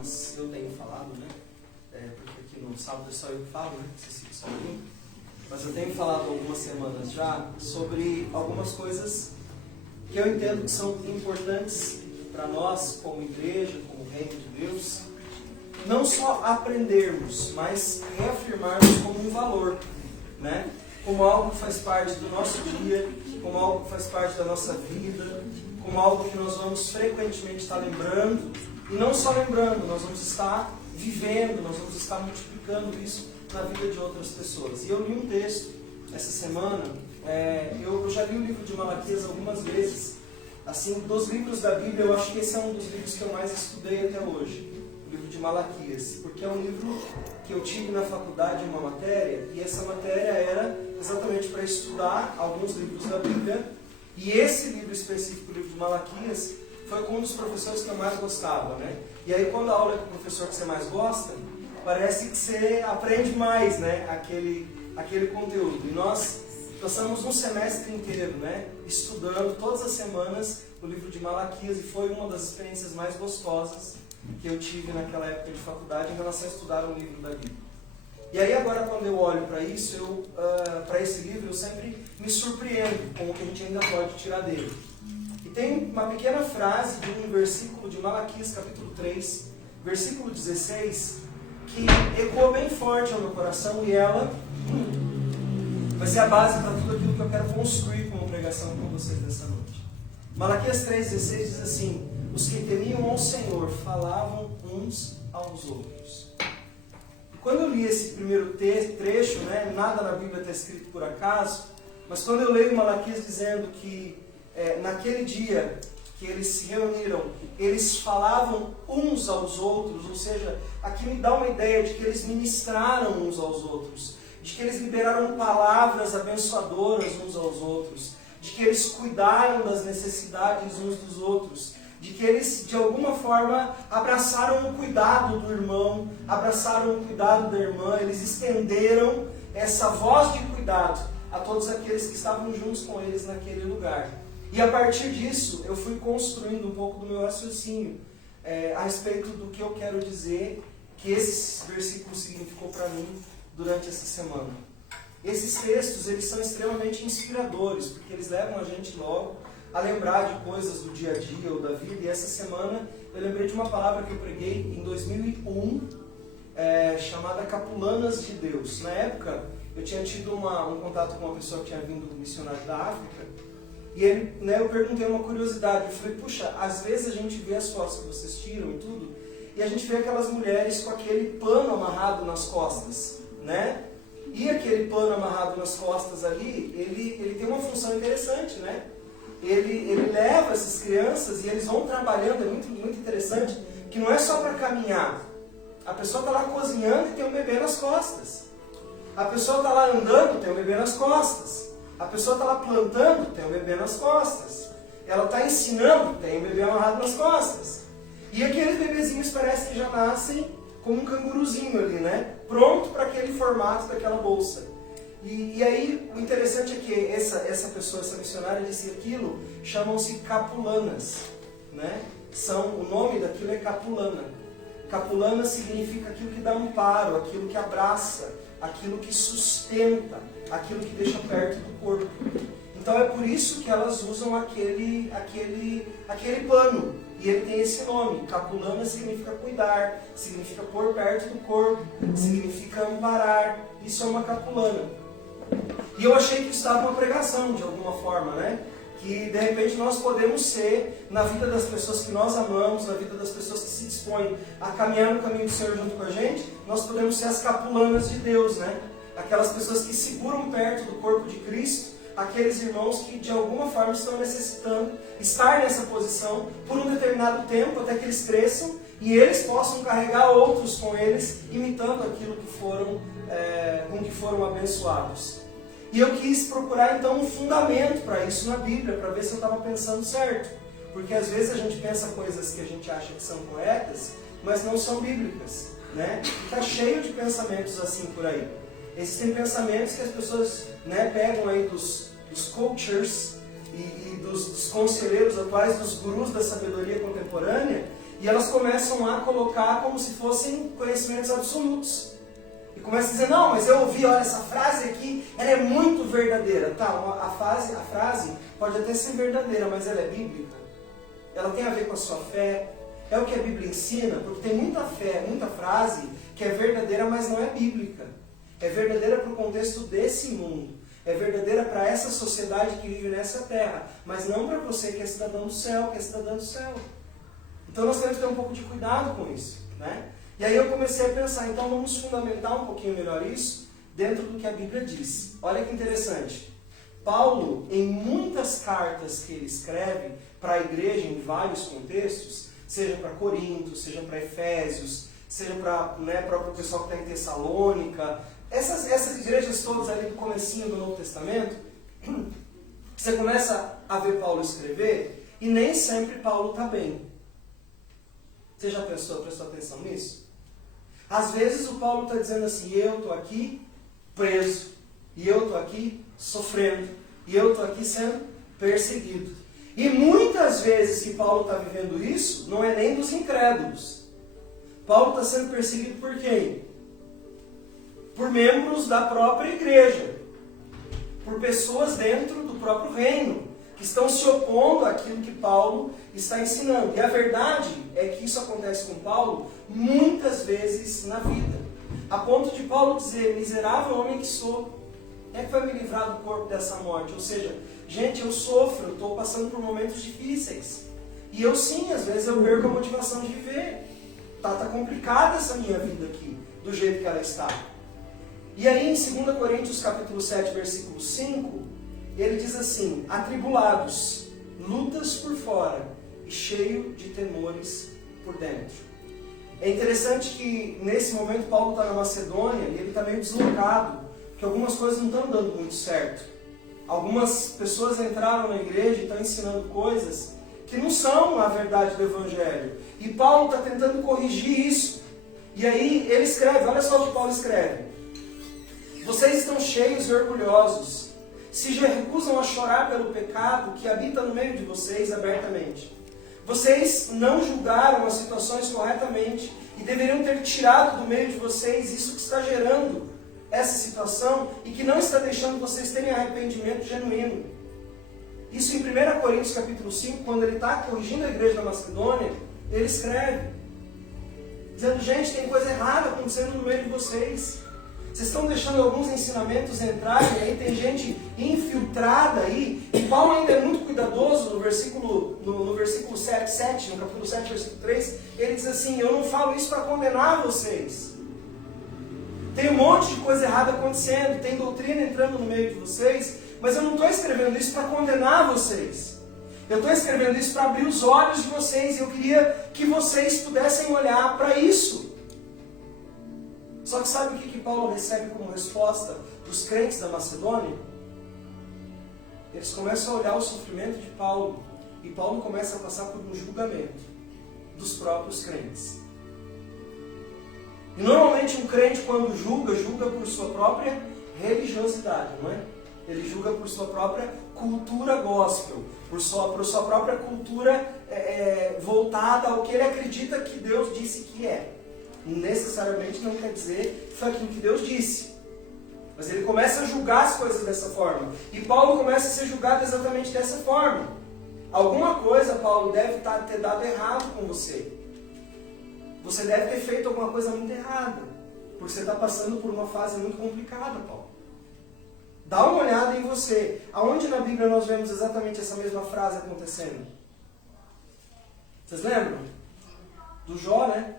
mas eu tenho falado, né? Porque aqui no sábado é só eu que falo, né? Vocês ficam só ouvindo. Mas eu tenho falado algumas semanas já sobre algumas coisas que eu entendo que são importantes para nós, como igreja, como reino de Deus, não só aprendermos, mas reafirmarmos como um valor, né? Como algo que faz parte do nosso dia, como algo que faz parte da nossa vida, como algo que nós vamos frequentemente estar lembrando, e não só lembrando, nós vamos estar vivendo, nós vamos estar multiplicando isso na vida de outras pessoas. E eu li um texto essa semana, eu já li o livro de Malaquias algumas vezes. Assim, dos livros da Bíblia, eu acho que esse é um dos livros que eu mais estudei até hoje, o livro de Malaquias, porque é um livro que eu tive na faculdade uma matéria, e essa matéria era exatamente para estudar alguns livros da Bíblia, e esse livro específico, o livro de Malaquias, foi com um dos professores que eu mais gostava, né? E aí quando a aula é com o professor que você mais gosta, parece que você aprende mais, né? Aquele conteúdo. E nós passamos um semestre inteiro, né? Estudando todas as semanas o livro de Malaquias, e foi uma das experiências mais gostosas que eu tive naquela época de faculdade em relação a estudar um livro da Bíblia. E aí agora quando eu olho para isso, para esse livro, eu sempre me surpreendo com o que a gente ainda pode tirar dele. E tem uma pequena frase de um versículo de Malaquias, capítulo 3, versículo 16, que ecoa bem forte ao meu coração, e ela vai ser a base para tudo aquilo que eu quero construir como pregação com vocês nessa noite. Malaquias 3,16 diz assim: os que temiam ao Senhor falavam uns aos outros. E quando eu li esse primeiro trecho, né, nada na Bíblia está escrito por acaso, mas quando eu leio Malaquias dizendo que naquele dia que eles se reuniram, eles falavam uns aos outros, ou seja, aqui me dá uma ideia de que eles ministraram uns aos outros, de que eles liberaram palavras abençoadoras uns aos outros, de que eles cuidaram das necessidades uns dos outros, de que eles, de alguma forma, abraçaram o cuidado do irmão, abraçaram o cuidado da irmã, eles estenderam essa voz de cuidado a todos aqueles que estavam juntos com eles naquele lugar. E a partir disso, eu fui construindo um pouco do meu raciocínio a respeito do que eu quero dizer, que esse versículo significou para mim durante essa semana. Esses textos, eles são extremamente inspiradores, porque eles levam a gente logo a lembrar de coisas do dia a dia ou da vida. E essa semana eu lembrei de uma palavra que eu preguei em 2001, chamada Capulanas de Deus. Na época, eu tinha tido um contato com uma pessoa que tinha vindo do missionário da África, e ele, eu perguntei uma curiosidade. Eu falei, puxa, às vezes a gente vê as fotos que vocês tiram e tudo, e a gente vê aquelas mulheres com aquele pano amarrado nas costas, né? E aquele pano amarrado nas costas ali, ele tem uma função interessante, né? Ele leva essas crianças e eles vão trabalhando. É muito, muito interessante, que não é só para caminhar. A pessoa está lá cozinhando e tem um bebê nas costas. A pessoa está lá andando, tem um bebê nas costas. A pessoa está lá plantando, tem um bebê nas costas. Ela está ensinando, tem um bebê amarrado nas costas. E aqueles bebezinhos parecem que já nascem como um canguruzinho ali, né? Pronto para aquele formato daquela bolsa. E aí, o interessante é que essa pessoa, essa missionária, disse que aquilo chamam-se capulanas, né? O nome daquilo é capulana. Capulana significa aquilo que dá amparo, aquilo que abraça, aquilo que sustenta, aquilo que deixa perto do corpo. Então é por isso que elas usam aquele pano. E ele tem esse nome. Capulana significa cuidar, significa pôr perto do corpo, significa amparar. Isso é uma capulana. E eu achei que isso estava uma pregação, de alguma forma, né? Que de repente nós podemos ser, na vida das pessoas que nós amamos, na vida das pessoas que se dispõem a caminhar no caminho do Senhor junto com a gente, nós podemos ser as capulanas de Deus, né? Aquelas pessoas que seguram perto do corpo de Cristo, aqueles irmãos que de alguma forma estão necessitando estar nessa posição por um determinado tempo, até que eles cresçam e eles possam carregar outros com eles, imitando aquilo com que foram abençoados. E eu quis procurar então um fundamento para isso na Bíblia, para ver se eu estava pensando certo. Porque às vezes a gente pensa coisas que a gente acha que são corretas, mas não são bíblicas, né? Está cheio de pensamentos assim por aí. Existem pensamentos que as pessoas, pegam aí dos coaches e dos conselheiros atuais, dos gurus da sabedoria contemporânea, E elas começam a colocar como se fossem conhecimentos absolutos. E começam a dizer, não, mas eu ouvi, olha, essa frase aqui, ela é muito verdadeira. Tá, a frase pode até ser verdadeira, mas ela é bíblica. Ela tem a ver com a sua fé. É o que a Bíblia ensina, porque tem muita fé, muita frase que é verdadeira, mas não é bíblica. É verdadeira para o contexto desse mundo. É verdadeira para essa sociedade que vive nessa terra, mas não para você que é cidadão do céu, que é cidadão do céu. Então nós temos que ter um pouco de cuidado com isso, né? E aí eu comecei a pensar, então vamos fundamentar um pouquinho melhor isso dentro do que a Bíblia diz. Olha que interessante. Paulo, em muitas cartas que ele escreve para a igreja em vários contextos, seja para Corinto, seja para Efésios, seja para o pessoal que está em Tessalônica, essas igrejas todas ali do comecinho do Novo Testamento, você começa a ver Paulo escrever e nem sempre Paulo está bem. Você já prestou atenção nisso? Às vezes o Paulo está dizendo assim, eu estou aqui preso, e eu estou aqui sofrendo, e eu estou aqui sendo perseguido. E muitas vezes que Paulo está vivendo isso, não é nem dos incrédulos. Paulo está sendo perseguido por quem? Por membros da própria igreja. Por pessoas dentro do próprio reino, que estão se opondo àquilo que Paulo está ensinando. E a verdade é que isso acontece com Paulo muitas vezes na vida. A ponto de Paulo dizer, miserável homem que sou, quem é que vai me livrar do corpo dessa morte? Ou seja, gente, eu sofro, eu estou passando por momentos difíceis. E eu sim, às vezes eu perco a motivação de viver. Tá complicada essa minha vida aqui, do jeito que ela está. E aí em 2 Coríntios capítulo 7, versículo 5, ele diz assim, atribulados, lutas por fora e cheio de temores por dentro. É interessante que nesse momento Paulo está na Macedônia e ele está meio deslocado, porque algumas coisas não estão dando muito certo. Algumas pessoas entraram na igreja e estão ensinando coisas que não são a verdade do Evangelho. E Paulo está tentando corrigir isso. E aí ele escreve, olha só o que Paulo escreve. Vocês estão cheios e orgulhosos, se já recusam a chorar pelo pecado que habita no meio de vocês abertamente. Vocês não julgaram as situações corretamente e deveriam ter tirado do meio de vocês isso que está gerando essa situação e que não está deixando vocês terem arrependimento genuíno. Isso em 1 Coríntios capítulo 5, quando ele está corrigindo a igreja da Macedônia, ele escreve, dizendo, gente, tem coisa errada acontecendo no meio de vocês. Vocês estão deixando alguns ensinamentos entrarem, aí tem gente infiltrada aí, e Paulo ainda é muito cuidadoso no versículo 7, no capítulo 7, versículo 3, ele diz assim, eu não falo isso para condenar vocês. Tem um monte de coisa errada acontecendo, tem doutrina entrando no meio de vocês, mas eu não estou escrevendo isso para condenar vocês. Eu estou escrevendo isso para abrir os olhos de vocês, e eu queria que vocês pudessem olhar para isso. Só que sabe o que Paulo recebe como resposta dos crentes da Macedônia? Eles começam a olhar o sofrimento de Paulo, e Paulo começa a passar por um julgamento dos próprios crentes. E normalmente um crente, quando julga por sua própria religiosidade, não é? Ele julga por sua própria cultura gospel, por sua própria cultura voltada ao que ele acredita que Deus disse que é. Necessariamente não quer dizer que foi aquilo que Deus disse. Mas ele começa a julgar as coisas dessa forma. E Paulo começa a ser julgado exatamente dessa forma. Alguma coisa, Paulo, deve ter dado errado com você. Você deve ter feito alguma coisa muito errada. Porque você está passando por uma fase muito complicada, Paulo. Dá uma olhada em você. Aonde na Bíblia nós vemos exatamente essa mesma frase acontecendo? Vocês lembram? Do Jó, né?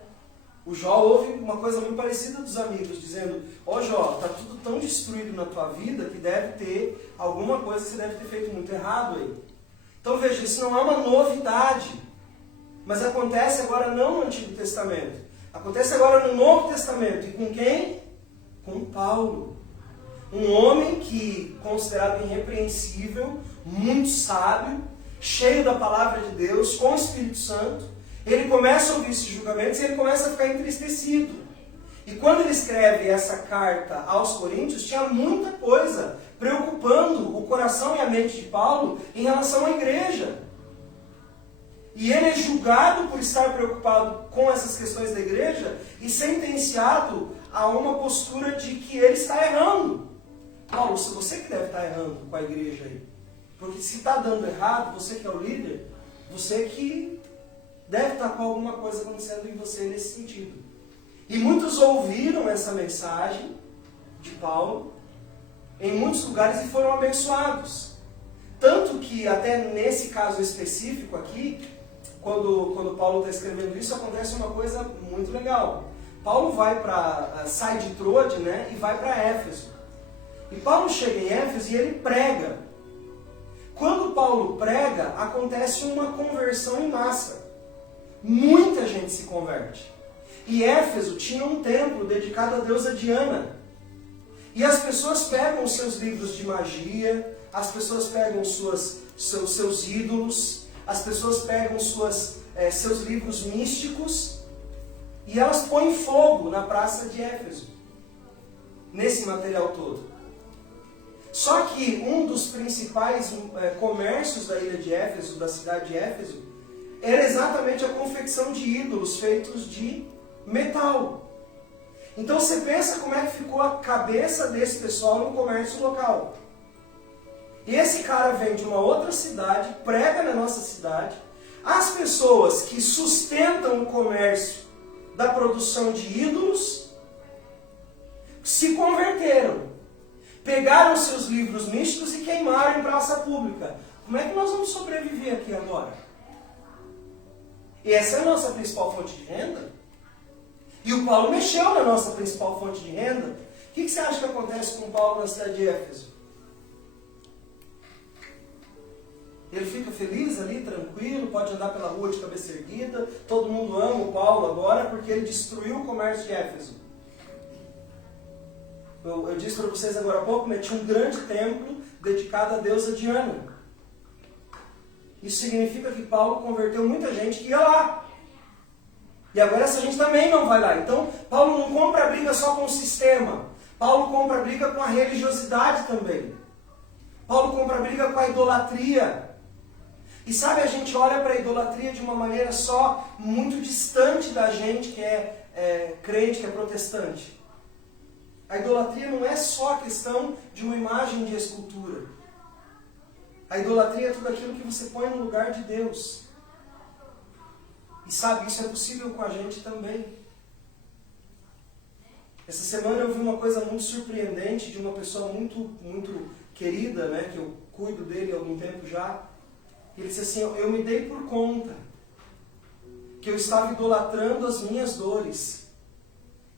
O Jó ouve uma coisa muito parecida dos amigos, dizendo, ó Jó, está tudo tão destruído na tua vida que deve ter alguma coisa que você deve ter feito muito errado aí. Então veja, isso não é uma novidade, mas acontece agora não no Antigo Testamento, acontece agora no Novo Testamento. E com quem? Com Paulo. Um homem que, considerado irrepreensível, muito sábio, cheio da palavra de Deus, com o Espírito Santo, ele começa a ouvir esses julgamentos e ele começa a ficar entristecido. E quando ele escreve essa carta aos Coríntios, tinha muita coisa preocupando o coração e a mente de Paulo em relação à igreja. E ele é julgado por estar preocupado com essas questões da igreja e sentenciado a uma postura de que ele está errando. Paulo, se você que deve estar errando com a igreja aí. Porque se está dando errado, você que é o líder, você que deve estar com alguma coisa acontecendo em você nesse sentido. E muitos ouviram essa mensagem de Paulo em muitos lugares e foram abençoados. Tanto que até nesse caso específico aqui, quando Paulo está escrevendo isso, acontece uma coisa muito legal. Paulo sai de Troade, né, e vai para Éfeso. E Paulo chega em Éfeso e ele prega. Quando Paulo prega, acontece uma conversão em massa. Muita gente se converte. E Éfeso tinha um templo dedicado à deusa Diana. E as pessoas pegam os seus livros de magia, as pessoas pegam seus ídolos, as pessoas pegam seus livros místicos e elas põem fogo na praça de Éfeso, nesse material todo. Só que um dos principais comércios da ilha de Éfeso, da cidade de Éfeso, era exatamente a confecção de ídolos feitos de metal. Então você pensa como é que ficou a cabeça desse pessoal no comércio local. E esse cara vem de uma outra cidade, prega na nossa cidade. As pessoas que sustentam o comércio da produção de ídolos se converteram. Pegaram seus livros místicos e queimaram em praça pública. Como é que nós vamos sobreviver aqui agora? E essa é a nossa principal fonte de renda. E o Paulo mexeu na nossa principal fonte de renda. O que você acha que acontece com o Paulo na cidade de Éfeso? Ele fica feliz ali, tranquilo, pode andar pela rua de cabeça erguida. Todo mundo ama o Paulo agora porque ele destruiu o comércio de Éfeso. Eu disse para vocês agora há pouco, tinha um grande templo dedicado à deusa Diana. Isso significa que Paulo converteu muita gente que ia lá. E agora essa gente também não vai lá. Então, Paulo não compra briga só com o sistema. Paulo compra briga com a religiosidade também. Paulo compra briga com a idolatria. E sabe, a gente olha para a idolatria de uma maneira só muito distante da gente que é crente, que é protestante. A idolatria não é só a questão de uma imagem de escultura. A idolatria é tudo aquilo que você põe no lugar de Deus. E sabe, isso é possível com a gente também. Essa semana eu vi uma coisa muito surpreendente de uma pessoa muito, muito querida, né, que eu cuido dele há algum tempo já. Ele disse assim, eu me dei por conta que eu estava idolatrando as minhas dores.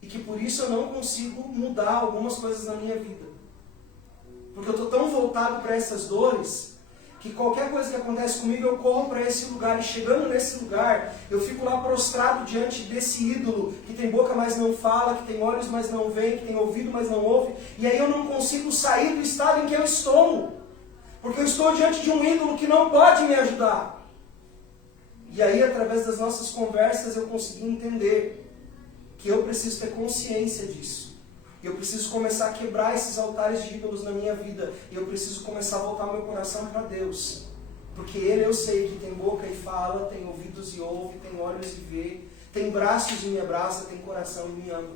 E que por isso eu não consigo mudar algumas coisas na minha vida. Porque eu estou tão voltado para essas dores, que qualquer coisa que acontece comigo, eu corro para esse lugar. E chegando nesse lugar, eu fico lá prostrado diante desse ídolo, que tem boca, mas não fala, que tem olhos, mas não vê, que tem ouvido, mas não ouve. E aí eu não consigo sair do estado em que eu estou. Porque eu estou diante de um ídolo que não pode me ajudar. E aí, através das nossas conversas, eu consegui entender que eu preciso ter consciência disso. E eu preciso começar a quebrar esses altares de ídolos na minha vida. E eu preciso começar a voltar meu coração para Deus. Porque Ele, eu sei que tem boca e fala, tem ouvidos e ouve, tem olhos e vê, tem braços e me abraça, tem coração e me ama.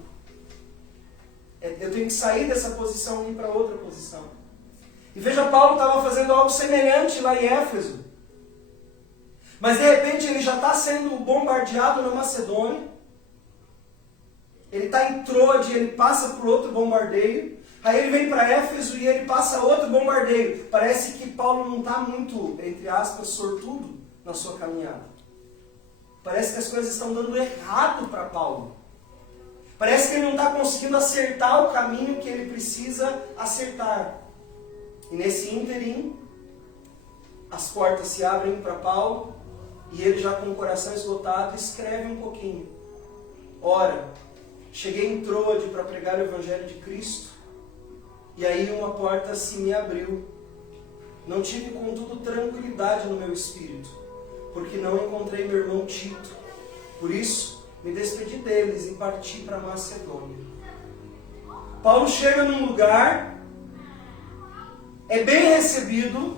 Eu tenho que sair dessa posição e ir para outra posição. E veja, Paulo estava fazendo algo semelhante lá em Éfeso. Mas de repente ele já está sendo bombardeado na Macedônia. Ele está em Troade, ele passa por outro bombardeio. Aí ele vem para Éfeso e ele passa outro bombardeio. Parece que Paulo não está muito, entre aspas, sortudo na sua caminhada. Parece que as coisas estão dando errado para Paulo. Parece que ele não está conseguindo acertar o caminho que ele precisa acertar. E nesse ínterim, as portas se abrem para Paulo e ele já com o coração esgotado escreve um pouquinho. Ora, cheguei em Troade para pregar o Evangelho de Cristo e aí uma porta se me abriu. Não tive, contudo, tranquilidade no meu espírito, porque não encontrei meu irmão Tito. Por isso, me despedi deles e parti para Macedônia. Paulo chega num lugar, é bem recebido,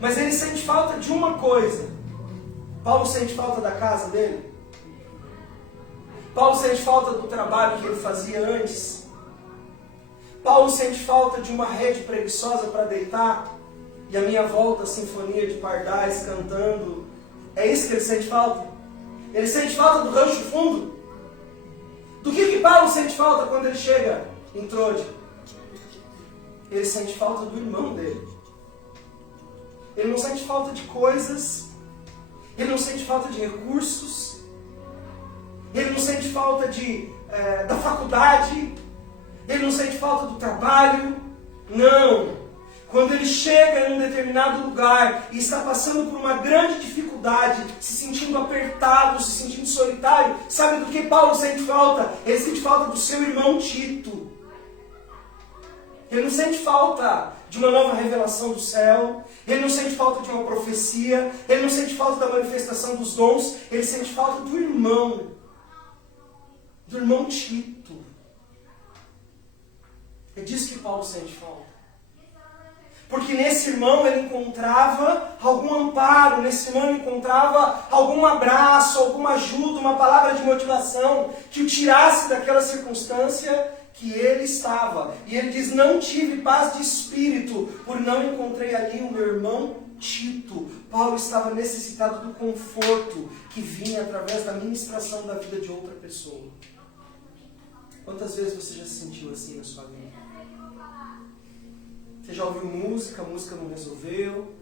mas ele sente falta de uma coisa. Paulo sente falta da casa dele? Paulo sente falta do trabalho que ele fazia antes? Paulo sente falta de uma rede preguiçosa para deitar? E a minha volta, a sinfonia de pardais cantando? É isso que ele sente falta? Ele sente falta do rancho fundo? Do que Paulo sente falta quando ele chega em Troade? Ele sente falta do irmão dele. Ele não sente falta de coisas. Ele não sente falta de recursos. Ele não sente falta da faculdade. Ele não sente falta do trabalho. Não. Quando ele chega em um determinado lugar e está passando por uma grande dificuldade, se sentindo apertado, se sentindo solitário, sabe do que Paulo sente falta? Ele sente falta do seu irmão Tito. Ele não sente falta de uma nova revelação do céu. Ele não sente falta de uma profecia. Ele não sente falta da manifestação dos dons. Ele sente falta do irmão. Do irmão Tito. É disso que Paulo sente falta. Porque nesse irmão ele encontrava algum amparo, nesse irmão ele encontrava algum abraço, alguma ajuda, uma palavra de motivação que o tirasse daquela circunstância que ele estava. E ele diz, não tive paz de espírito, por não encontrei ali o meu irmão Tito. Paulo estava necessitado do conforto que vinha através da ministração da vida de outra pessoa. Quantas vezes você já se sentiu assim na sua vida? Você já ouviu música, a música não resolveu.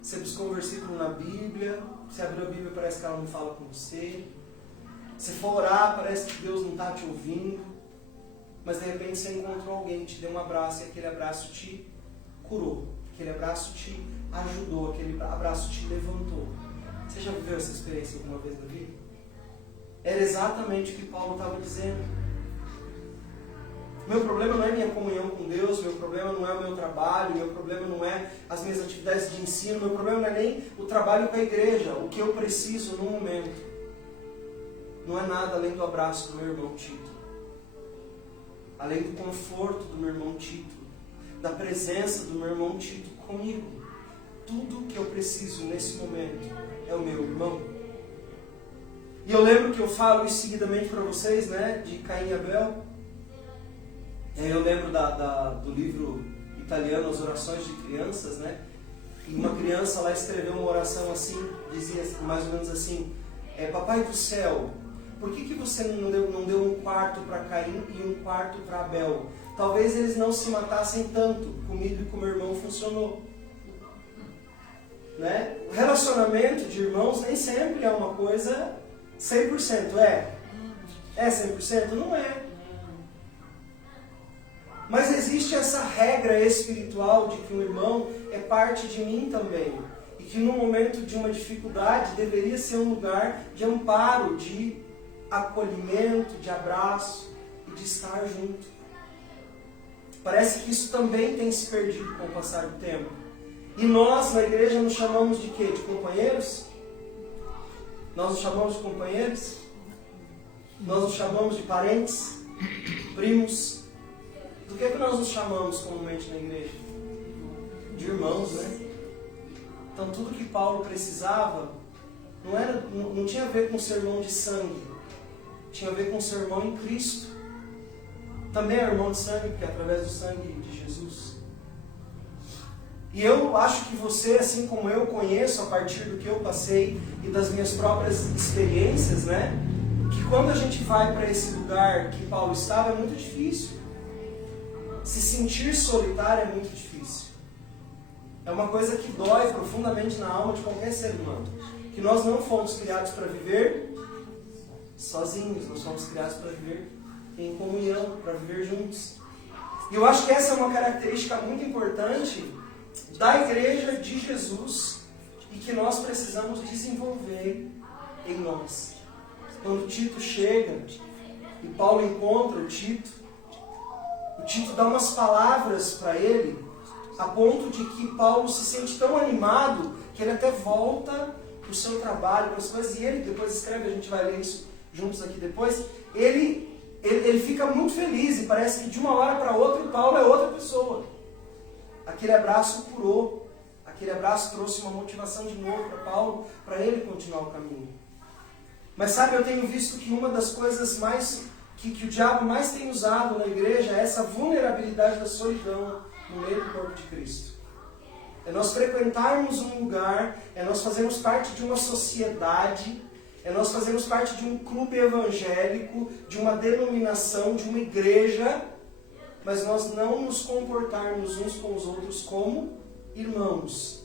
Você buscou um versículo na Bíblia. Você abriu a Bíblia, parece que ela não fala com você. Você for orar, parece que Deus não está te ouvindo. Mas de repente você encontrou alguém, te deu um abraço e aquele abraço te curou. Aquele abraço te ajudou, aquele abraço te levantou. Você já viveu essa experiência alguma vez na vida? Era exatamente o que Paulo estava dizendo. Meu problema não é minha comunhão com Deus, meu problema não é o meu trabalho, meu problema não é as minhas atividades de ensino, meu problema não é nem o trabalho com a igreja. O que eu preciso no momento não é nada além do abraço do meu irmão Tito, além do conforto do meu irmão Tito, da presença do meu irmão Tito comigo. Tudo que eu preciso nesse momento é o meu irmão. E eu lembro que eu falo isso seguidamente para vocês, né, de Caim e Abel. Eu lembro do livro italiano, As Orações de Crianças, né? E uma criança lá escreveu uma oração assim, dizia mais ou menos assim, Papai do céu, por que você não deu um quarto para Caim e um quarto para Abel? Talvez eles não se matassem tanto, comigo e com meu irmão funcionou. Né? O relacionamento de irmãos nem sempre é uma coisa 100%, é? É 100%? Não é. Mas existe essa regra espiritual de que um irmão é parte de mim também. E que no momento de uma dificuldade deveria ser um lugar de amparo, de acolhimento, de abraço e de estar junto. Parece que isso também tem se perdido com o passar do tempo. E nós na igreja nos chamamos de quê? De companheiros? Nós nos chamamos de companheiros? Nós nos chamamos de parentes? Primos? Do que nós nos chamamos comumente na igreja? De irmãos, né? Então tudo que Paulo precisava não tinha a ver com ser irmão de sangue, tinha a ver com ser irmão em Cristo. Também é irmão de sangue, porque é através do sangue de Jesus. E eu acho que você, assim como eu conheço a partir do que eu passei e das minhas próprias experiências, né? Que quando a gente vai para esse lugar que Paulo estava é muito difícil. Se sentir solitário é muito difícil. É uma coisa que dói profundamente na alma de qualquer ser humano. Que nós não fomos criados para viver sozinhos, nós fomos criados para viver em comunhão, para viver juntos. E eu acho que essa é uma característica muito importante da igreja de Jesus e que nós precisamos desenvolver em nós. Quando Tito chega e Paulo encontra o Tito dá umas palavras para ele, a ponto de que Paulo se sente tão animado que ele até volta para o seu trabalho, para as coisas, e ele depois escreve, a gente vai ler isso juntos aqui depois, ele fica muito feliz e parece que de uma hora para outra Paulo é outra pessoa. Aquele abraço curou, Aquele abraço trouxe uma motivação de novo para Paulo, para ele continuar o caminho. Mas sabe, eu tenho visto que uma das coisas mais que o diabo mais tem usado na igreja é essa vulnerabilidade da solidão no meio do corpo de Cristo. É nós frequentarmos um lugar, é nós fazermos parte de uma sociedade, é nós fazermos parte de um clube evangélico, de uma denominação, de uma igreja, mas nós não nos comportarmos uns com os outros como irmãos.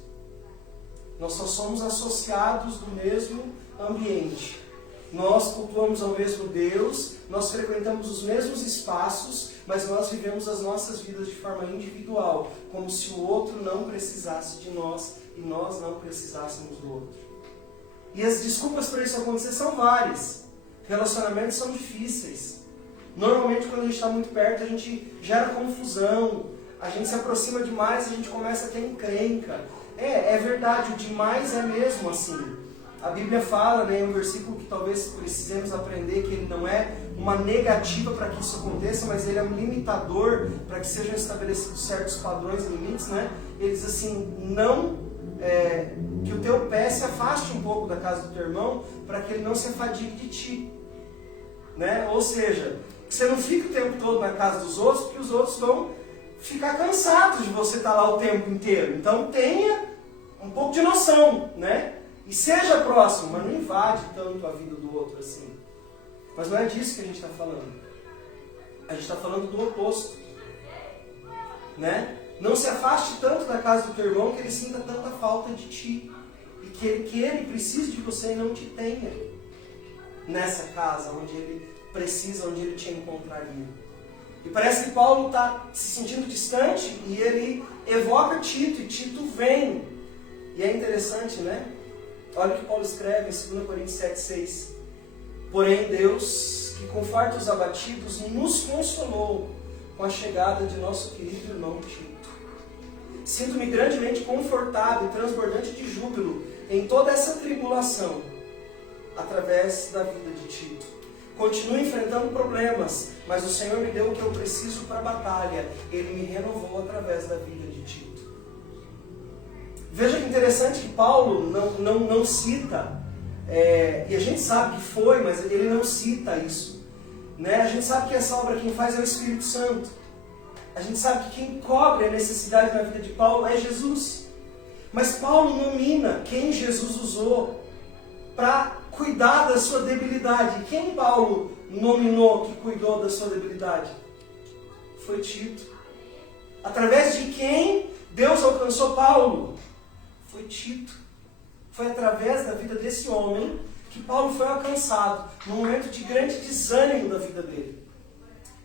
Nós só somos associados do mesmo ambiente. Nós cultuamos ao mesmo Deus, nós frequentamos os mesmos espaços, mas nós vivemos as nossas vidas de forma individual, como se o outro não precisasse de nós e nós não precisássemos do outro. E as desculpas para isso acontecer são várias. Relacionamentos são difíceis. Normalmente, quando a gente está muito perto, a gente gera confusão, a gente se aproxima demais, a gente começa a ter encrenca. É verdade, o demais é mesmo assim. A Bíblia fala, em um versículo que talvez precisemos aprender, que ele não é uma negativa para que isso aconteça, mas ele é um limitador para que sejam estabelecidos certos padrões e limites, né? Ele diz assim, que o teu pé se afaste um pouco da casa do teu irmão, para que ele não se afadigue de ti. Né? Ou seja, que você não fique o tempo todo na casa dos outros, porque os outros vão ficar cansados de você estar lá o tempo inteiro. Então tenha um pouco de noção, né? E seja próximo, mas não invade tanto a vida do outro assim. Mas não é disso que a gente está falando. A gente está falando do oposto. Né? Não se afaste tanto da casa do teu irmão que ele sinta tanta falta de ti. E que ele precise de você e não te tenha nessa casa onde ele precisa, onde ele te encontraria. E parece que Paulo está se sentindo distante e ele evoca Tito, e Tito vem. E é interessante, né? Olha o que Paulo escreve em 2 Coríntios 7,6. Porém, Deus, que conforta os abatidos, nos consolou com a chegada de nosso querido irmão Tito. Sinto-me grandemente confortado e transbordante de júbilo em toda essa tribulação, através da vida de Tito. Continuo enfrentando problemas, mas o Senhor me deu o que eu preciso para a batalha. Ele me renovou através da vida de Tito. Veja que interessante que Paulo não cita, e a gente sabe que foi, mas ele não cita isso. Né? A gente sabe que essa obra quem faz é o Espírito Santo. A gente sabe que quem cobre a necessidade na vida de Paulo é Jesus. Mas Paulo nomina quem Jesus usou para cuidar da sua debilidade. Quem Paulo nominou que cuidou da sua debilidade? Foi Tito. Através de quem Deus alcançou Paulo? Foi Tito. Foi através da vida desse homem que Paulo foi alcançado, num momento de grande desânimo da vida dele.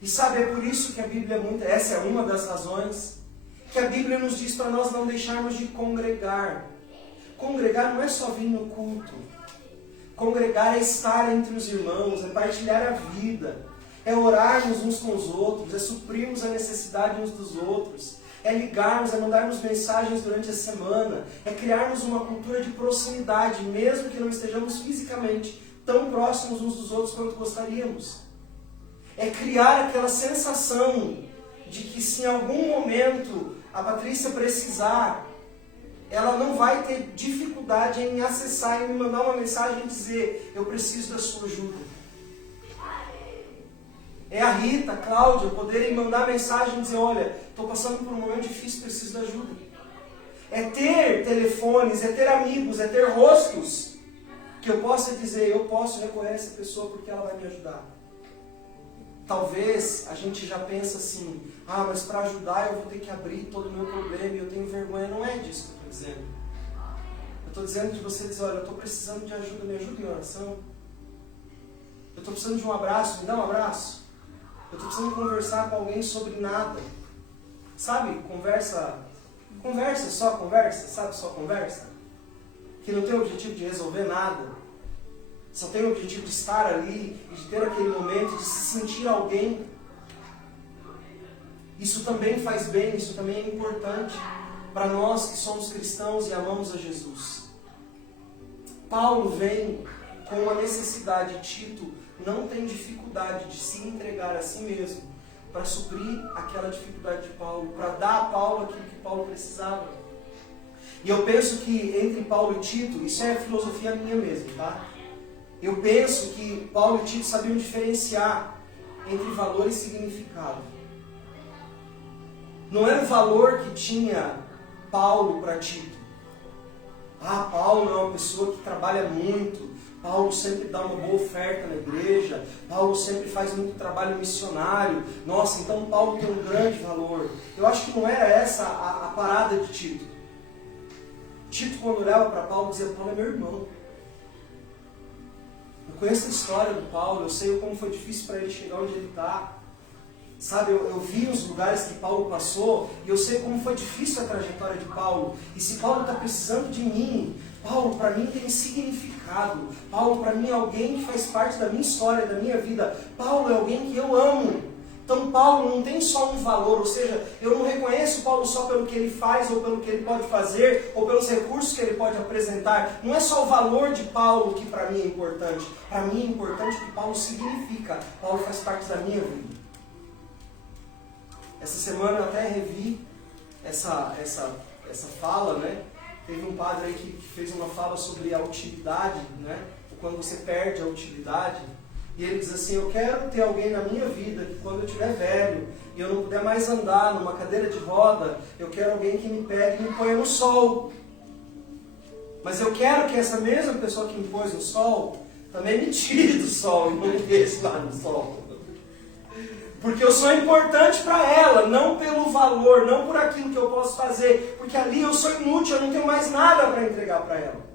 E sabe, é por isso que a Bíblia, essa é uma das razões, que a Bíblia nos diz para nós não deixarmos de congregar. Congregar não é só vir no culto. Congregar é estar entre os irmãos, é partilhar a vida, é orarmos uns com os outros, é suprirmos a necessidade uns dos outros, é ligarmos, é mandarmos mensagens durante a semana, é criarmos uma cultura de proximidade, mesmo que não estejamos fisicamente tão próximos uns dos outros quanto gostaríamos. É criar aquela sensação de que se em algum momento a Patrícia precisar, ela não vai ter dificuldade em acessar e me mandar uma mensagem e dizer, eu preciso da sua ajuda. É a Rita, a Cláudia, poderem mandar mensagem e dizer, olha, estou passando por um momento difícil, preciso da ajuda. É ter telefones, é ter amigos, é ter rostos que eu possa dizer, eu posso recorrer a essa pessoa porque ela vai me ajudar. Talvez a gente já pensa assim, mas para ajudar eu vou ter que abrir todo o meu problema e eu tenho vergonha. Não é disso que eu estou dizendo. Eu estou dizendo de você dizer, olha, eu estou precisando de ajuda, me ajuda em oração. Eu estou precisando de um abraço, me dá um abraço. Eu estou precisando conversar com alguém sobre nada. Sabe, conversa, sabe, só conversa. Que não tem o objetivo de resolver nada. Só tem o objetivo de estar ali, de ter aquele momento, de se sentir alguém. Isso também faz bem, isso também é importante para nós que somos cristãos e amamos a Jesus. Paulo vem com uma necessidade, Tito não tem dificuldade de se entregar a si mesmo para suprir aquela dificuldade de Paulo, para dar a Paulo aquilo que Paulo precisava. E eu penso que entre Paulo e Tito, isso é filosofia minha mesmo, tá? Eu penso que Paulo e Tito sabiam diferenciar entre valor e significado. Não era o valor que tinha Paulo para Tito. Ah, Paulo é uma pessoa que trabalha muito. Paulo sempre dá uma boa oferta na igreja. Paulo sempre faz muito trabalho missionário. Nossa, então Paulo tem um grande valor. Eu acho que não era essa a parada de Tito. Tito, quando olhava para Paulo, dizia: Paulo é meu irmão. Eu conheço a história do Paulo, eu sei como foi difícil para ele chegar onde ele está. Sabe, eu vi os lugares que Paulo passou e eu sei como foi difícil a trajetória de Paulo. E se Paulo está precisando de mim, Paulo para mim tem significado. Paulo para mim é alguém que faz parte da minha história, da minha vida. Paulo é alguém que eu amo. Então Paulo não tem só um valor, ou seja, eu não reconheço Paulo só pelo que ele faz, ou pelo que ele pode fazer, ou pelos recursos que ele pode apresentar. Não é só o valor de Paulo que para mim é importante. Para mim é importante o que Paulo significa. Paulo faz parte da minha vida. Essa semana eu até revi essa fala, né? Teve um padre aí que fez uma fala sobre a utilidade, né? Quando você perde a utilidade. E ele diz assim: eu quero ter alguém na minha vida que quando eu estiver velho e eu não puder mais andar numa cadeira de roda, eu quero alguém que me pegue e me ponha no sol. Mas eu quero que essa mesma pessoa que me pôs no sol também me tire do sol e não me deixe lá no sol. Porque eu sou importante para ela, não pelo valor, não por aquilo que eu posso fazer. Porque ali eu sou inútil, eu não tenho mais nada para entregar para ela.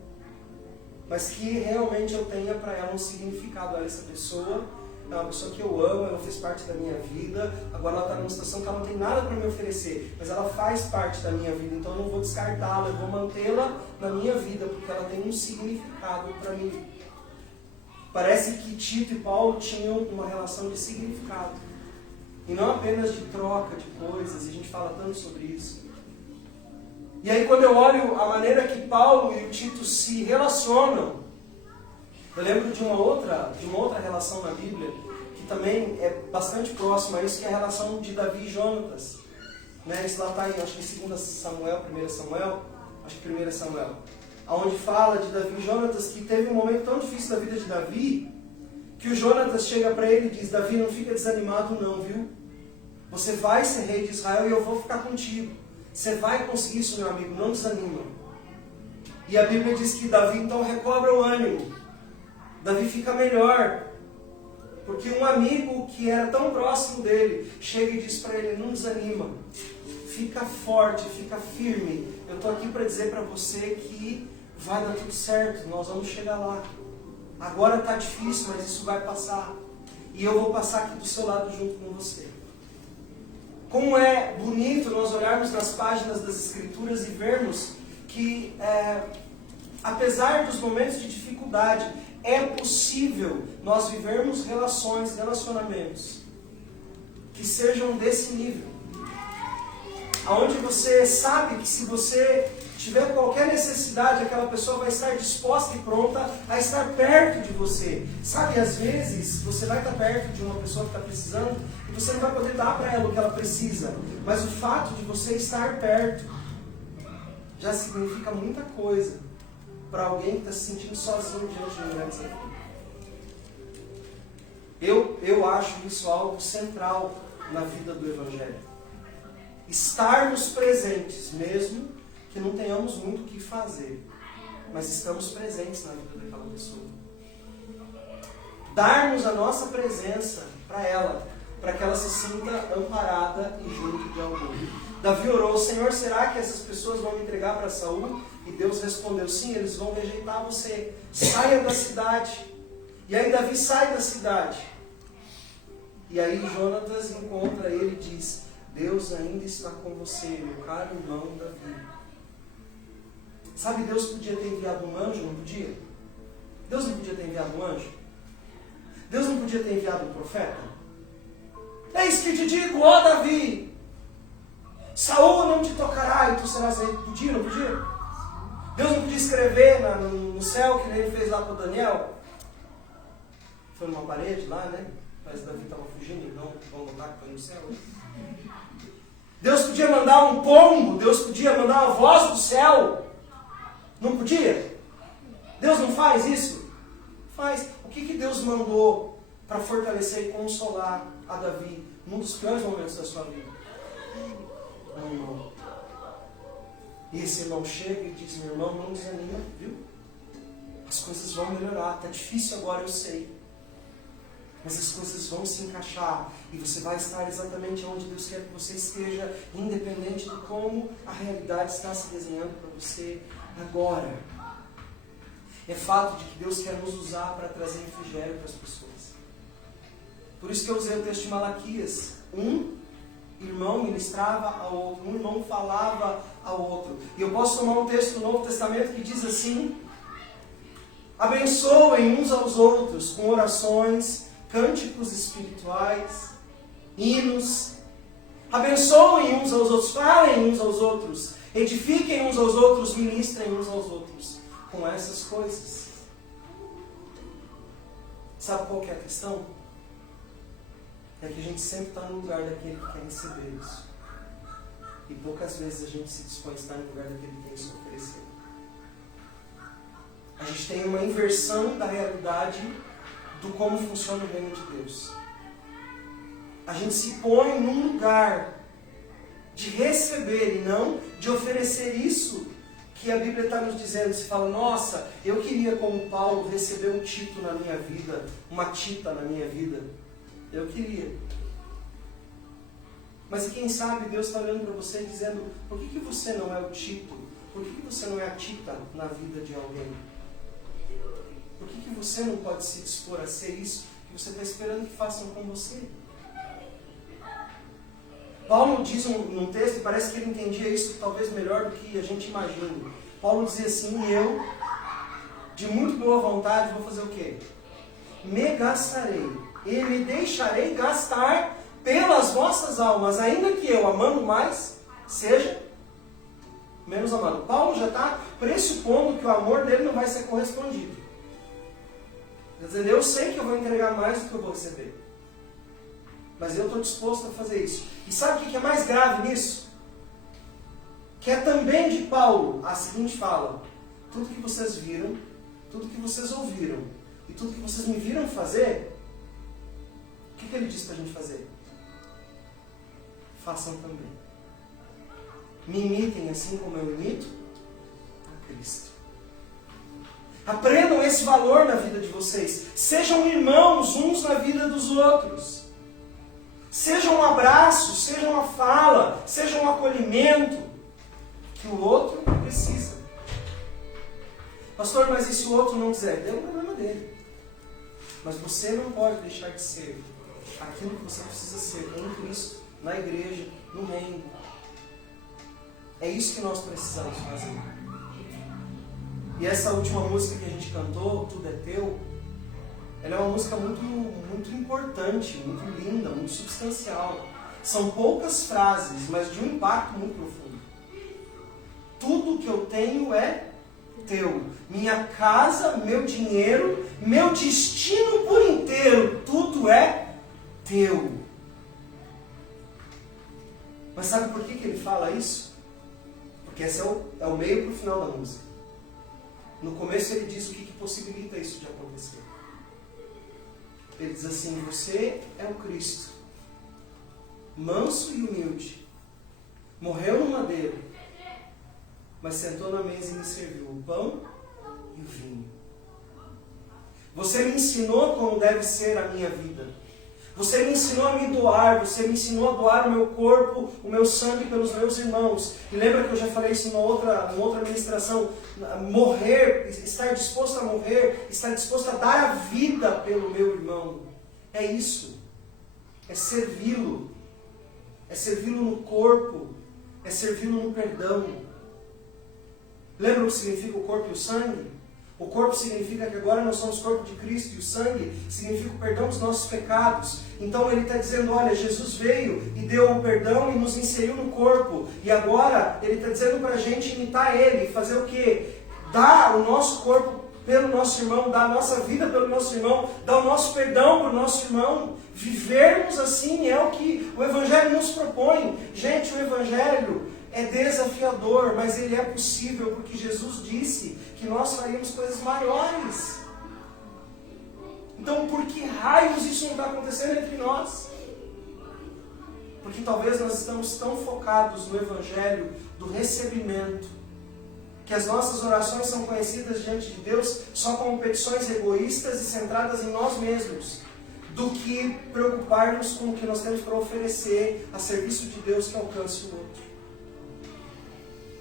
Mas que realmente eu tenha para ela um significado. Olha, essa pessoa é uma pessoa que eu amo, ela fez parte da minha vida. Agora ela está numa situação que ela não tem nada para me oferecer, mas ela faz parte da minha vida. Então eu não vou descartá-la, eu vou mantê-la na minha vida, porque ela tem um significado para mim. Parece que Tito e Paulo tinham uma relação de significado. E não apenas de troca de coisas, e a gente fala tanto sobre isso. E aí quando eu olho a maneira que Paulo e o Tito se relacionam, eu lembro de uma outra relação na Bíblia, que também é bastante próxima a isso, que é a relação de Davi e Jonatas. Né? Isso lá está em, acho que 2 Samuel, 1 Samuel, acho que 1 Samuel, onde fala de Davi e Jonatas, que teve um momento tão difícil da vida de Davi, que o Jonatas chega para ele e diz: Davi, não fica desanimado não, viu? Você vai ser rei de Israel e eu vou ficar contigo. Você vai conseguir isso, meu amigo, não desanima. E a Bíblia diz que Davi então recobra o ânimo. Davi fica melhor. Porque um amigo que era tão próximo dele, chega e diz para ele: não desanima. Fica forte, fica firme. Eu estou aqui para dizer para você que vai dar tudo certo, nós vamos chegar lá. Agora está difícil, mas isso vai passar. E eu vou passar aqui do seu lado junto com você. Como é bonito nós olharmos nas páginas das Escrituras e vermos que, apesar dos momentos de dificuldade, é possível nós vivermos relacionamentos que sejam desse nível. Onde você sabe que se você tiver qualquer necessidade, aquela pessoa vai estar disposta e pronta a estar perto de você. Sabe, às vezes você vai estar perto de uma pessoa que está precisando e você não vai poder dar para ela o que ela precisa. Mas o fato de você estar perto já significa muita coisa para alguém que está se sentindo sozinho diante de um grande desafio. Eu acho isso algo central na vida do Evangelho. Estarmos presentes, mesmo que não tenhamos muito o que fazer, mas estamos presentes na vida daquela pessoa. Darmos a nossa presença para ela, para que ela se sinta amparada e junto de alguém. Davi orou: Senhor, será que essas pessoas vão me entregar para Saul? E Deus respondeu: sim, eles vão rejeitar você. Saia da cidade. E aí Davi sai da cidade. E aí Jonatas encontra ele e diz: Deus ainda está com você, meu caro irmão Davi. Sabe, Deus podia ter enviado um anjo, não podia? Deus não podia ter enviado um anjo? Deus não podia ter enviado um profeta? Eis que te digo, ó Davi, Saul não te tocará e tu serás rei. Podia, não podia? Deus não podia escrever no céu, que nem ele fez lá com Daniel? Foi numa parede lá, né? Mas Davi estava fugindo, então vamos notar que foi no céu. Deus podia mandar um pombo, Deus podia mandar uma voz do céu Não podia? Deus não faz isso? Faz. O que Deus mandou para fortalecer e consolar a Davi num dos piores momentos da sua vida? Um irmão. E esse irmão chega e diz: meu irmão, não desanima, viu? As coisas vão melhorar. Está difícil agora, eu sei. Mas as coisas vão se encaixar. E você vai estar exatamente onde Deus quer que você esteja, independente de como a realidade está se desenhando para você agora. É fato de que Deus quer nos usar para trazer refrigério para as pessoas. Por isso que eu usei o texto de Malaquias. Um irmão ministrava ao outro, um irmão falava ao outro. E eu posso tomar um texto do Novo Testamento que diz assim: abençoem uns aos outros com orações, cânticos espirituais, hinos. Abençoem uns aos outros, falem uns aos outros, edifiquem uns aos outros, ministrem uns aos outros com essas coisas. Sabe qual que é a questão? É que a gente sempre está no lugar daquele que quer receber isso. E poucas vezes a gente se dispõe a estar no lugar daquele que tem isso a oferecer. A gente tem uma inversão da realidade do como funciona o reino de Deus. A gente se põe num lugar de receber e não de oferecer isso que a Bíblia está nos dizendo. Você fala: nossa, eu queria, como Paulo, receber um Tito na minha vida, uma Tita na minha vida. Eu queria. Mas quem sabe Deus está olhando para você e dizendo: por que você não é o Tito? Por que você não é a Tita na vida de alguém? Por que você não pode se dispor a ser isso que você está esperando que façam com você? Paulo diz num texto, e parece que ele entendia isso talvez melhor do que a gente imagina. Paulo dizia assim: eu, de muito boa vontade, vou fazer o quê? Me gastarei e me deixarei gastar pelas vossas almas, ainda que eu, amando mais, seja menos amado. Paulo já está pressupondo que o amor dele não vai ser correspondido. Quer dizer, eu sei que eu vou entregar mais do que eu vou receber. Mas eu estou disposto a fazer isso. E sabe o que é mais grave nisso? Que é também de Paulo a seguinte fala: tudo que vocês viram, tudo que vocês ouviram e tudo que vocês me viram fazer, o que ele diz para a gente fazer? Façam também. Me imitem assim como eu imito a Cristo. Aprendam esse valor na vida de vocês. Sejam irmãos uns na vida dos outros. Seja um abraço, seja uma fala, seja um acolhimento que o outro precisa. Pastor, mas e se o outro não quiser? É o problema dele. Mas você não pode deixar de ser aquilo que você precisa ser em Cristo, na igreja, no reino. É isso que nós precisamos fazer. E essa última música que a gente cantou, Tudo é Teu, ela é uma música muito importante, muito linda, muito substancial. São poucas frases, mas de um impacto muito profundo. Tudo que eu tenho é teu. Minha casa, meu dinheiro, meu destino por inteiro, tudo é teu. Mas sabe por que ele fala isso? Porque esse é o meio para o final da música. No começo ele diz o que possibilita isso de acontecer. Ele diz assim: você é o Cristo, manso e humilde, morreu no madeiro, mas sentou na mesa e me serviu o pão e o vinho. Você me ensinou como deve ser a minha vida. Você me ensinou a me doar, você me ensinou a doar o meu corpo, o meu sangue pelos meus irmãos. E lembra que eu já falei isso numa outra ministração? Morrer, estar disposto a morrer, estar disposto a dar a vida pelo meu irmão. É isso. É servi-lo. É servi-lo no corpo. É servi-lo no perdão. Lembra o que significa o corpo e o sangue? O corpo significa que agora nós somos corpo de Cristo, e o sangue significa o perdão dos nossos pecados. Então ele está dizendo: olha, Jesus veio e deu o perdão e nos inseriu no corpo. E agora ele está dizendo para a gente imitar ele, fazer o quê? Dar o nosso corpo pelo nosso irmão, dar a nossa vida pelo nosso irmão, dar o nosso perdão para o nosso irmão. Vivermos assim é o que o Evangelho nos propõe. Gente, o Evangelho é desafiador, mas ele é possível porque Jesus disse que nós faríamos coisas maiores. Então, por que raios isso não está acontecendo entre nós? Porque talvez nós estamos tão focados no Evangelho do recebimento, que as nossas orações são conhecidas diante de Deus só como petições egoístas e centradas em nós mesmos, do que preocupar-nos com o que nós temos para oferecer a serviço de Deus que alcance o outro.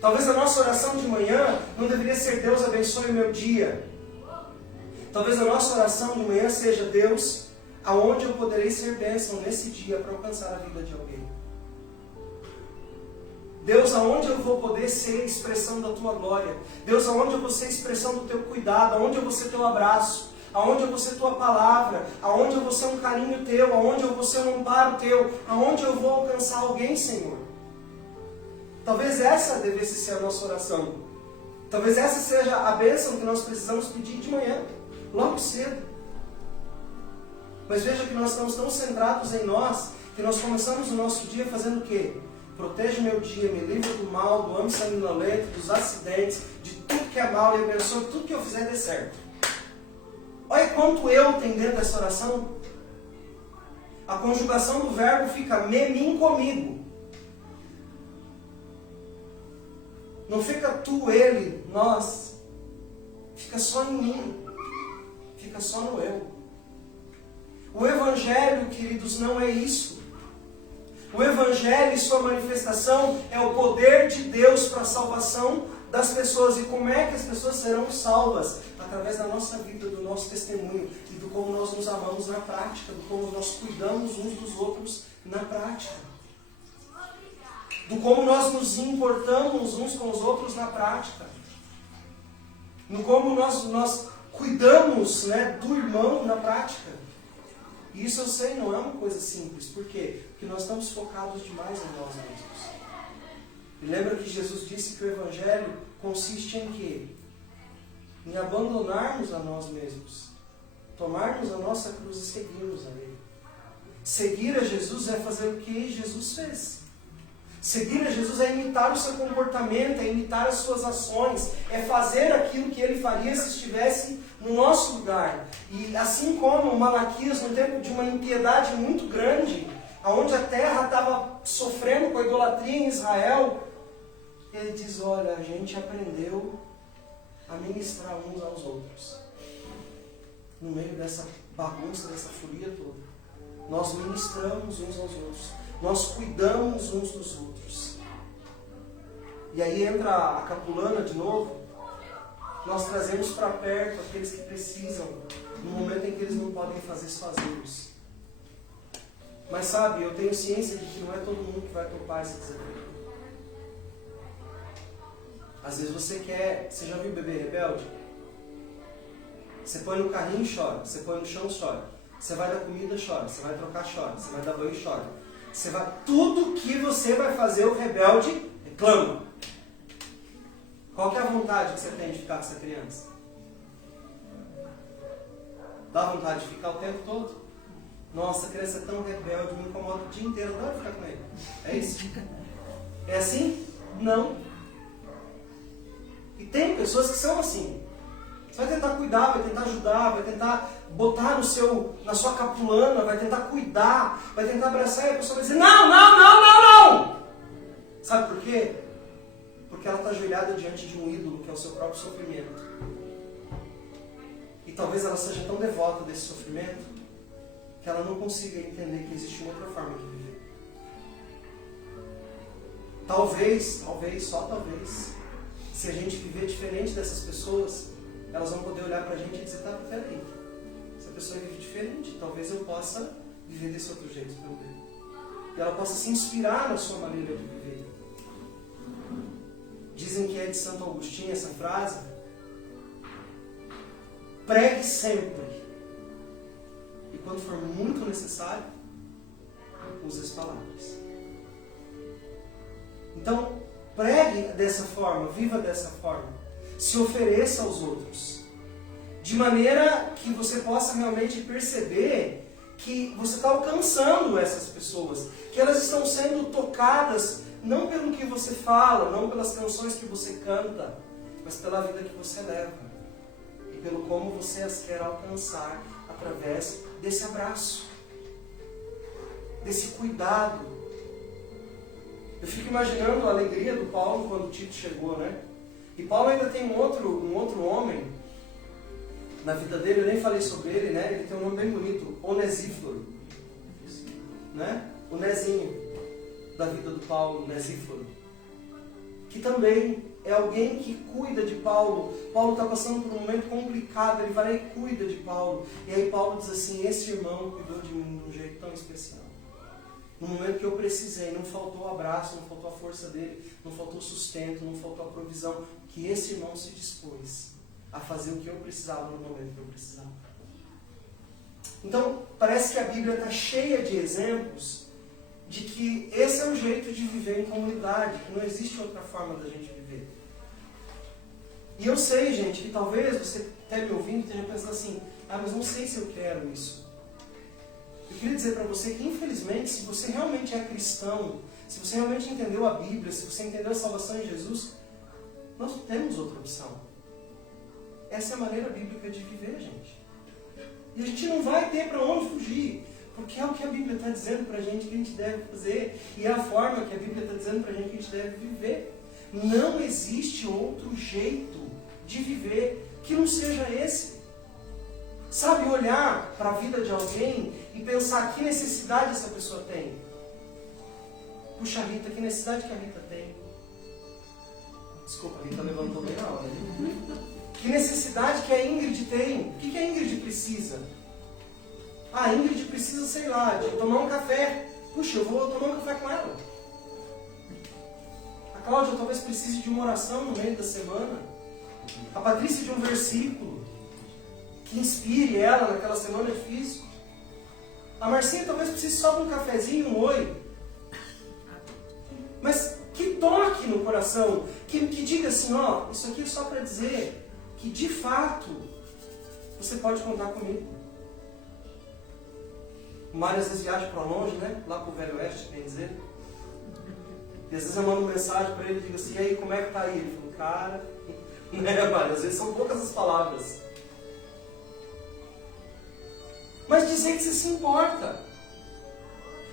Talvez a nossa oração de manhã não deveria ser Deus abençoe o meu dia. Talvez a nossa oração de manhã seja Deus, aonde eu poderei ser bênção nesse dia para alcançar a vida de alguém. Deus, aonde eu vou poder ser expressão da Tua glória. Deus, aonde eu vou ser expressão do Teu cuidado, aonde eu vou ser Teu abraço, aonde eu vou ser Tua palavra, aonde eu vou ser um carinho Teu, aonde eu vou ser um amparo Teu, aonde eu vou alcançar alguém, Senhor. Talvez essa devesse ser a nossa oração. Talvez essa seja a bênção que nós precisamos pedir de manhã, logo cedo. Mas veja que nós estamos tão centrados em nós, que nós começamos o nosso dia fazendo o quê? Proteja o meu dia, me livre do mal, do âmbito sanguinolento, dos acidentes, de tudo que é mal e abençoe, tudo que eu fizer dê certo. Olha quanto eu tem dentro dessa oração. A conjugação do verbo fica me, mim, comigo. Não fica tu, ele, nós. Fica só em mim. Fica só no eu. O Evangelho, queridos, não é isso. O Evangelho e sua manifestação é o poder de Deus para a salvação das pessoas. E como é que as pessoas serão salvas? Através da nossa vida, do nosso testemunho e do como nós nos amamos na prática, do como nós cuidamos uns dos outros na prática. Do como nós nos importamos uns com os outros na prática. No como nós cuidamos, né, do irmão na prática. E isso eu sei, não é uma coisa simples. Por quê? Porque nós estamos focados demais em nós mesmos. E lembra que Jesus disse que o Evangelho consiste em quê? Em abandonarmos a nós mesmos. Tomarmos a nossa cruz e seguirmos a Ele. Seguir a Jesus é fazer o que Jesus fez. Seguir a Jesus é imitar o seu comportamento, é imitar as suas ações, é fazer aquilo que Ele faria se estivesse no nosso lugar. E assim como Malaquias, no tempo de uma impiedade muito grande, onde a terra estava sofrendo com a idolatria em Israel, ele diz, olha, a gente aprendeu a ministrar uns aos outros. No meio dessa bagunça, dessa furia toda. Nós ministramos uns aos outros. Nós cuidamos uns dos outros. E aí entra a capulana de novo. Nós trazemos para perto aqueles que precisam, no momento em que eles não podem fazer sozinhos. Mas sabe, eu tenho ciência de que não é todo mundo que vai topar esse desafio. Às vezes você já viu bebê rebelde? Você põe no carrinho e chora, você põe no chão e chora. Você vai dar comida, chora, você vai trocar, chora, você vai dar banho e chora. Tudo que você vai fazer, o rebelde reclama. Qual que é a vontade que você tem de ficar com essa criança? Dá vontade de ficar o tempo todo? Nossa, a criança é tão rebelde, me incomoda o dia inteiro, adoro ficar com ele. É isso? É assim? Não. E tem pessoas que são assim. Você vai tentar cuidar, vai tentar ajudar, vai tentar botar na sua capulana, vai tentar cuidar, vai tentar abraçar e a pessoa vai dizer, não, não, não, não, não! Sabe por quê? Porque ela está ajoelhada diante de um ídolo que é o seu próprio sofrimento. E talvez ela seja tão devota desse sofrimento que ela não consiga entender que existe uma outra forma de viver. Talvez, só talvez, se a gente viver diferente dessas pessoas, elas vão poder olhar pra gente e dizer, tá, peraí, essa pessoa vive diferente, talvez eu possa viver desse outro jeito também. E ela possa se inspirar na sua maneira de viver. Dizem que é de Santo Agostinho essa frase. Pregue sempre. E quando for muito necessário, use as palavras. Então, pregue dessa forma, viva dessa forma. Se ofereça aos outros. De maneira que você possa realmente perceber que você está alcançando essas pessoas. Que elas estão sendo tocadas não pelo que você fala, não pelas canções que você canta, mas pela vida que você leva. E pelo como você as quer alcançar através desse abraço, desse cuidado. Eu fico imaginando a alegria do Paulo quando Tito chegou, né? E Paulo ainda tem um outro homem na vida dele, eu nem falei sobre ele, né? Ele tem um nome bem bonito, Onesíforo, né? O Nezinho da vida do Paulo, Onesíforo, que também é alguém que cuida de Paulo. Paulo está passando por um momento complicado, ele vai lá e cuida de Paulo. E aí Paulo diz assim, esse irmão cuidou de mim de um jeito tão especial. No momento que eu precisei, não faltou o abraço, não faltou a força dele, não faltou o sustento, não faltou a provisão, que esse irmão se dispôs a fazer o que eu precisava no momento que eu precisava. Então, parece que a Bíblia está cheia de exemplos de que esse é o jeito de viver em comunidade, que não existe outra forma da gente viver. E eu sei, gente, que talvez você esteja me ouvindo e esteja pensando assim, mas não sei se eu quero isso. Eu queria dizer para você que, infelizmente, se você realmente é cristão, se você realmente entendeu a Bíblia, se você entendeu a salvação em Jesus, nós não temos outra opção. Essa é a maneira bíblica de viver, gente. E a gente não vai ter para onde fugir, porque é o que a Bíblia está dizendo para a gente que a gente deve fazer, e é a forma que a Bíblia está dizendo para a gente que a gente deve viver. Não existe outro jeito de viver que não seja esse. Sabe, olhar para a vida de alguém e pensar que necessidade essa pessoa tem. Puxa, Rita, que necessidade que a Rita tem? Desculpa, a Rita levantou bem na hora. Que necessidade que a Ingrid tem? O que a Ingrid precisa? A Ingrid precisa, sei lá, de tomar um café. Puxa, eu vou tomar um café com ela. A Cláudia talvez precise de uma oração no meio da semana. A Patrícia de um versículo que inspire ela naquela semana difícil. A Marcinha talvez precise só de um cafezinho, um oi. Mas que toque no coração, que diga assim, ó, isso aqui é só para dizer que de fato você pode contar comigo. O Mário às vezes viaja para longe, né? Lá para o Velho Oeste, bem dizer. E às vezes eu mando mensagem para ele e digo assim, e aí, como é que tá aí? Ele falou, cara, né, Mário? Às vezes são poucas as palavras. Mas dizer que você se importa.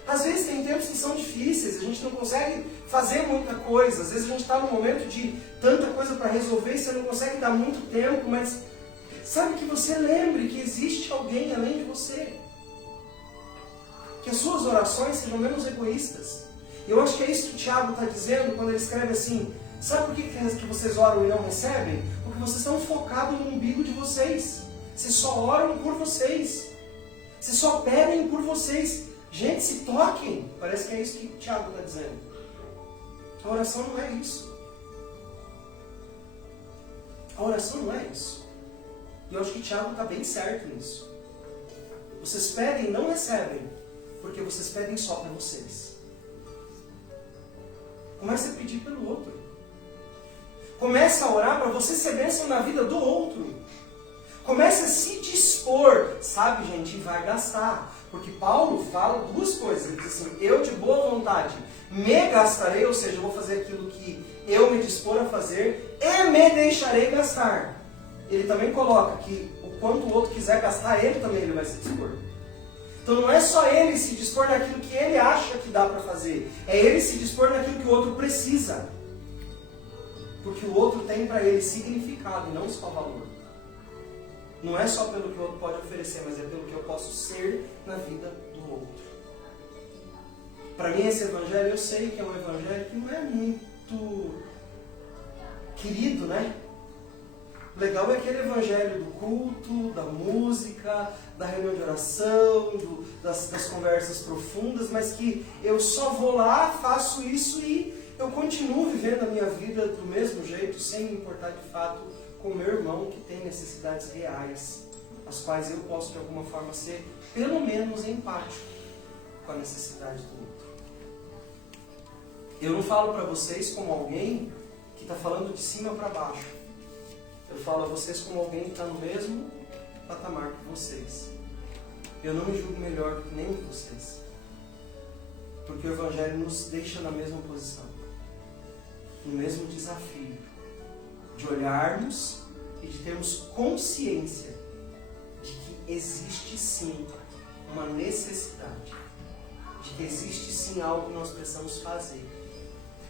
Às vezes tem tempos que são difíceis, a gente não consegue fazer muita coisa. Às vezes a gente está num momento de tanta coisa para resolver e você não consegue dar muito tempo, mas sabe, que você lembre que existe alguém além de você. Que as suas orações sejam menos egoístas. Eu acho que é isso que o Tiago está dizendo quando ele escreve assim, sabe por que vocês oram e não recebem? Porque vocês estão focados no umbigo de vocês. Vocês só oram por vocês. Vocês só pedem por vocês. Gente, se toquem. Parece que é isso que o Tiago está dizendo. A oração não é isso. A oração não é isso. E eu acho que o Tiago está bem certo nisso. Vocês pedem e não recebem, porque vocês pedem só para vocês. Comece a pedir pelo outro. Comece a orar para você ser bênção na vida do outro. Comece a se dispor. Sabe, gente, vai gastar. Porque Paulo fala duas coisas. Ele diz assim, eu de boa vontade me gastarei, ou seja, eu vou fazer aquilo que eu me dispor a fazer e me deixarei gastar. Ele também coloca que o quanto o outro quiser gastar, ele também vai se dispor. Então não é só ele se dispor naquilo que ele acha que dá para fazer. É ele se dispor naquilo que o outro precisa. Porque o outro tem para ele significado e não só valor. Não é só pelo que o outro pode oferecer, mas é pelo que eu posso ser na vida do outro. Para mim esse evangelho, eu sei que é um evangelho que não é muito querido, né? O legal é aquele evangelho do culto, da música, da reunião de oração, das conversas profundas, mas que eu só vou lá, faço isso e eu continuo vivendo a minha vida do mesmo jeito, sem me importar de fato com o meu irmão que tem necessidades reais, as quais eu posso de alguma forma ser pelo menos empático com a necessidade do outro. Eu não falo para vocês como alguém que está falando de cima para baixo. Eu falo a vocês como alguém que está no mesmo patamar que vocês. Eu não me julgo melhor do que nenhum de vocês. Porque o Evangelho nos deixa na mesma posição. no mesmo desafio de olharmos e de termos consciência de que existe sim uma necessidade, de que existe sim algo que nós precisamos fazer,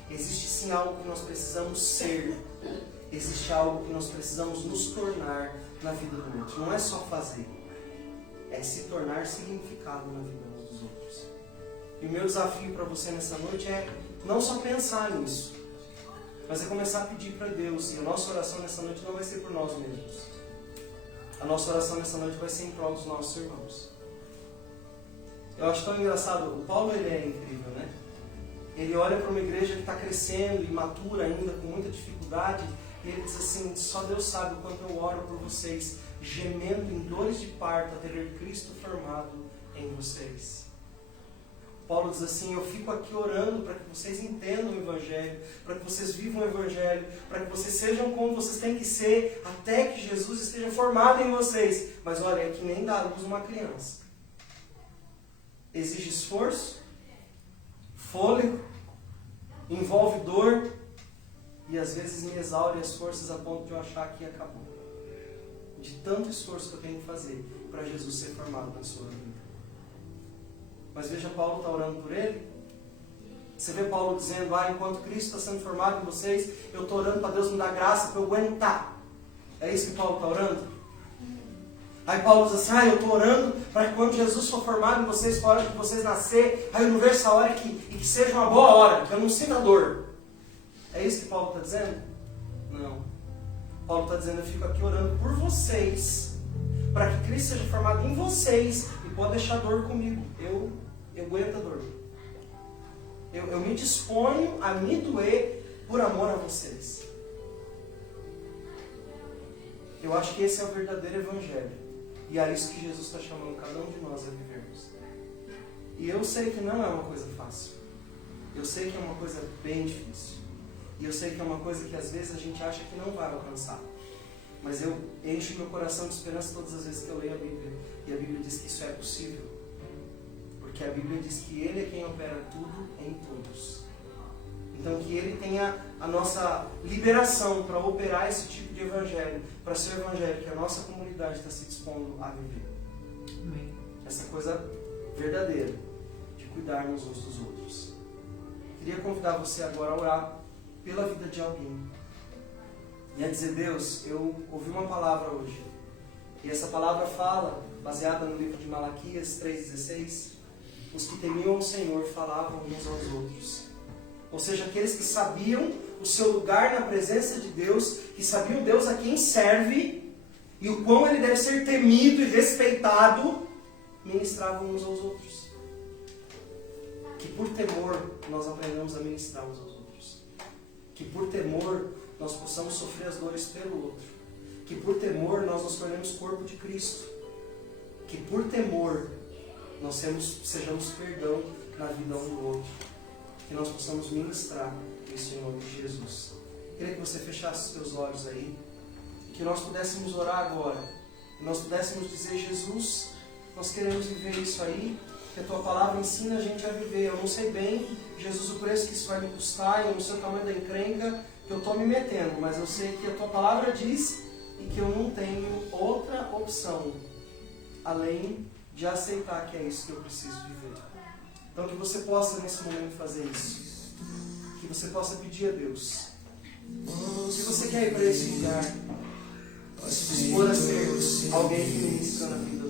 existe sim algo que nós precisamos ser, existe algo que nós precisamos nos tornar na vida do outro. Não é só fazer, é se tornar significado na vida dos outros. E o meu desafio para você nessa noite é não só pensar nisso, mas é começar a pedir para Deus. E a nossa oração nessa noite não vai ser por nós mesmos. A nossa oração nessa noite vai ser em prol dos nossos irmãos. Eu acho tão engraçado. O Paulo, ele é incrível, né? Ele olha para uma igreja que está crescendo, imatura ainda, com muita dificuldade, e ele diz assim: só Deus sabe o quanto eu oro por vocês, gemendo em dores de parto, a ter Cristo formado em vocês. Paulo diz assim: eu fico aqui orando para que vocês entendam o Evangelho, para que vocês vivam o Evangelho, para que vocês sejam como vocês têm que ser, até que Jesus esteja formado em vocês. Mas olha, é que nem dar luz uma criança. Exige esforço, fôlego, envolve dor, e às vezes me exaure as forças a ponto de eu achar que acabou. De tanto esforço que eu tenho que fazer para Jesus ser formado na sua vida. Mas veja, Paulo está orando por ele. Você vê Paulo dizendo: enquanto Cristo está sendo formado em vocês, eu estou orando para Deus me dar graça para eu aguentar. É isso que Paulo está orando? Aí Paulo diz assim: eu estou orando para que quando Jesus for formado em vocês, para a hora que vocês nascer, aí eu não vejo essa hora e que seja uma boa hora, que eu não sinta dor. É isso que Paulo está dizendo? Não. Paulo está dizendo: eu fico aqui orando por vocês, para que Cristo seja formado em vocês, e pode deixar dor comigo. Eu aguento a dor. Eu me disponho a me doer por amor a vocês. Eu acho que esse é o verdadeiro Evangelho. E é isso que Jesus está chamando cada um de nós a vivermos. E eu sei que não é uma coisa fácil. Eu sei que é uma coisa bem difícil. E eu sei que é uma coisa que às vezes a gente acha que não vai alcançar. Mas eu encho meu coração de esperança todas as vezes que eu leio a Bíblia. E a Bíblia diz que isso é possível. Porque a Bíblia diz que Ele é quem opera tudo em todos. Então que Ele tenha a nossa liberação para operar esse tipo de evangelho, para ser o evangelho que a nossa comunidade está se dispondo a viver. Amém. Essa coisa verdadeira de cuidarmos uns dos outros. Queria convidar você agora a orar pela vida de alguém. E a dizer: Deus, eu ouvi uma palavra hoje. E essa palavra fala, baseada no livro de Malaquias 3,16, os que temiam o Senhor falavam uns aos outros. Ou seja, aqueles que sabiam o seu lugar na presença de Deus, que sabiam Deus a quem serve, e o quão Ele deve ser temido e respeitado, ministravam uns aos outros. Que por temor nós aprendamos a ministrar uns aos outros. Que por temor nós possamos sofrer as dores pelo outro. Que por temor nós nos tornemos corpo de Cristo. Que por temor nós sejamos perdão na vida um do outro. Que nós possamos ministrar isso em nome de Jesus. Queria que você fechasse os teus olhos aí. Que nós pudéssemos orar agora. Que nós pudéssemos dizer: Jesus, nós queremos viver isso aí. Que a Tua palavra ensina a gente a viver. Eu não sei bem, Jesus, o preço que isso vai me custar. Eu não sei o tamanho da encrenca que eu estou me metendo. Mas eu sei que a Tua palavra diz e que eu não tenho outra opção além de aceitar que é isso que eu preciso viver. Então que você possa nesse momento fazer isso. Que você possa pedir a Deus. Se você quer ir para esse lugar, se dispor a ser alguém que ministra na vida